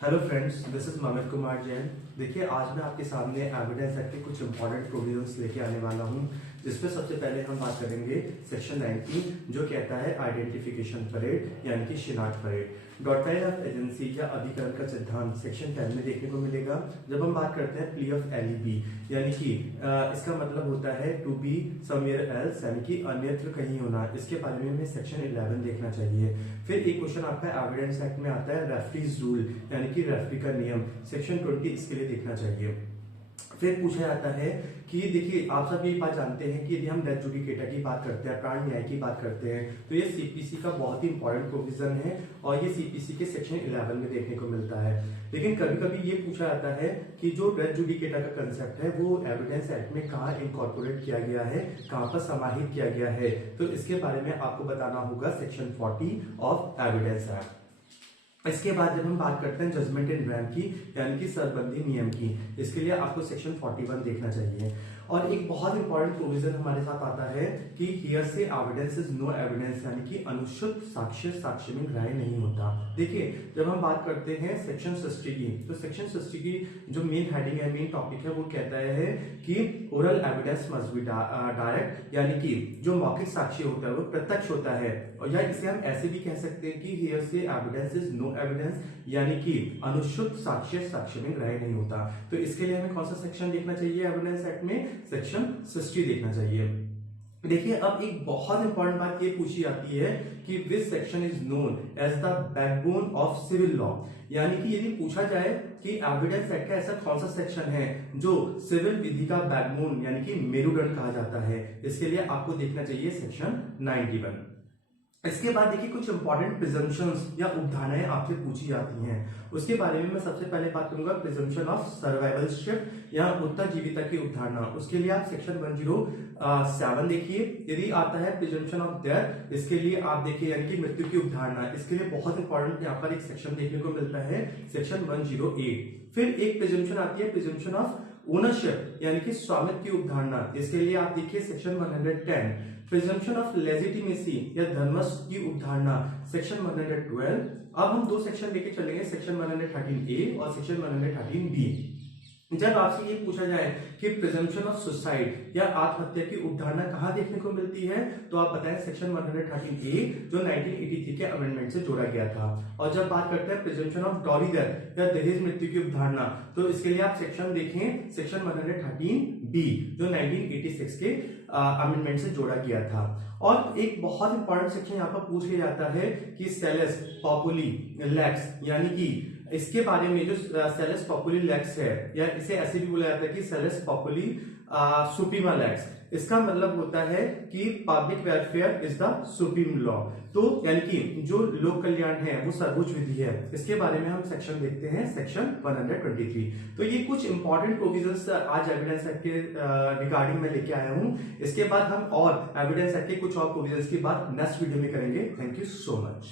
Hello friends, this is ममित Kumar Jain. देखिए, आज मैं आपके सामने एविडेंस एक्ट के कुछ इंपॉर्टेंट प्रोविजंस लेके आने वाला हूं, जिसमें सबसे पहले हम बात करेंगे सेक्शन 19 जो कहता है आइडेंटिफिकेशन परेड यानी कि शिनाख्त परेड। डॉक्ट्राइन ऑफ एजेंसी या अधिकरण का सिद्धांत सेक्शन 10 में देखने को मिलेगा। जब हम बात करते हैं प्ली ऑफ एलिबी यानी कि इसका मतलब होता है टू बी समवेयर एल्स यानी कि अन्यत्र कहीं होना, इसके बारे में हमें सेक्शन 11 देखना चाहिए। फिर एक क्वेश्चन आपका एविडेंस एक्ट में आता है रेफरीज रूल यानी कि रेफरी का नियम, सेक्शन 20 इसके लिए देखना चाहिए। फिर पूछा जाता है कि देखिए, आप सब ये बात जानते हैं कि यदि हम रेस जुडिकेटा की बात करते हैं, प्राण न्याय की बात करते हैं, तो ये सीपीसी का बहुत ही इंपॉर्टेंट प्रोविजन है और ये सीपीसी के सेक्शन 11 में देखने को मिलता है। लेकिन कभी कभी ये पूछा जाता है कि जो रेस जुडिकेटा का कंसेप्ट है वो एविडेंस एक्ट में कहाँ इनकॉर्पोरेट किया गया है, कहाँ पर समाहित किया गया है, तो इसके बारे में आपको बताना होगा सेक्शन 40 ऑफ एविडेंस एक्ट। इसके बाद जब हम बात करते हैं जजमेंट इन रैम की यानी कि सरबंदी नियम की, इसके लिए आपको सेक्शन 41 देखना चाहिए। और एक बहुत इंपॉर्टेंट प्रोविजन हमारे साथ आता है कि हियर से एविडेंस इज नो एविडेंस यानी कि अनुचित साक्ष्य साक्ष्य में ग्राह्य नहीं होता। देखिए, जब हम बात करते हैं सेक्शन 60 की, तो सेक्शन 60 की जो मेन हेडिंग है, मेन टॉपिक है, वो कहता है कि oral evidence must be direct यानी कि जो मौखिक साक्ष्य होता है वो प्रत्यक्ष होता है, और या इसे हम ऐसे भी कह सकते हैं कि हियर से एविडेंस इज नो एविडेंस यानी कि अनुचित साक्ष्य साक्ष्य में ग्राह्य नहीं होता। तो इसके लिए हमें कौन सा सेक्शन देखना चाहिए एविडेंस एक्ट में? सेक्शन 60 देखना चाहिए। देखिए, अब एक बहुत इंपॉर्टेंट बात ये पूछी जाती है कि this section is known as the backbone of civil law, यानी कि यदि पूछा जाए कि एविडेंस एक्ट का ऐसा कौन सा सेक्शन है जो सिविल विधि का बैकबोन यानी कि मेरुदंड कहा जाता है, इसके लिए आपको देखना चाहिए सेक्शन 91। इसके बाद देखिए, कुछ इंपॉर्टेंट प्रिजम्पशंस या उपधारणाएं आपसे पूछी जाती हैं, उसके बारे में मैं सबसे पहले बात करूंगा प्रिजम्पशन ऑफ सर्वाइवलशिप या उत्तरजीविता की उपधारणा। उसके लिए आप सेक्शन 107 देखिए। यदि आता है प्रिजम्पशन ऑफ डेथ, इसके लिए आप देखिए यानी कि मृत्यु की उपधारणा, इसके लिए बहुत इंपॉर्टेंट यहाँ पर एक सेक्शन देखने को मिलता है सेक्शन 108। फिर एक प्रिजम्पशन आती है प्रिजम्पशन ऑफ ओनरशिप यानी कि स्वामित्व की उपधारणा, इसके लिए आप देखिए सेक्शन 110। प्रिजम्पशन ऑफ लेजिटिमेसी या धर्मस्व की उपधारणा सेक्शन 112। अब हम दो सेक्शन लेके चलेंगे, सेक्शन 113A और सेक्शन 113B। जब आपसे ये पूछा जाए कि प्रिजम्पशन ऑफ सुसाइड या आत्महत्या की उपधारणा कहां देखने को मिलती है, तो आप बताएं सेक्शन 113A जो 1983 के अमेंडमेंट से जोड़ा गया था। और जब बात करते हैं प्रिजम्पशन ऑफ डॉरी डेथ या दहेज मृत्यु की उपधारणा, तो इसके लिए आप सेक्शन देखें सेक्शन 113B जो 1986 के अमेंडमेंट से जोड़ा गया था। और एक बहुत इंपॉर्टेंट सेक्शन यहाँ पर पूछ लिया जाता है कि सेलेस पॉपुली लेक्स यानी कि इसके बारे में जो सेलेस पॉपुली लेक्स है, या इसे ऐसे भी बोला जाता है कि सेलेस पॉपुली सुप्रीमा लेक्स, इसका मतलब होता है कि public welfare is the supreme law, तो यानी कि जो लोक कल्याण है वो सर्वोच्च विधि है। इसके बारे में हम सेक्शन देखते हैं सेक्शन 123। तो ये कुछ इंपॉर्टेंट प्रोविजंस आज एविडेंस एक्ट के रिगार्डिंग में लेके आया हूं। इसके बाद हम और एविडेंस एक्ट के कुछ और प्रोविजंस की बात नेक्स्ट वीडियो में करेंगे। Thank you so much.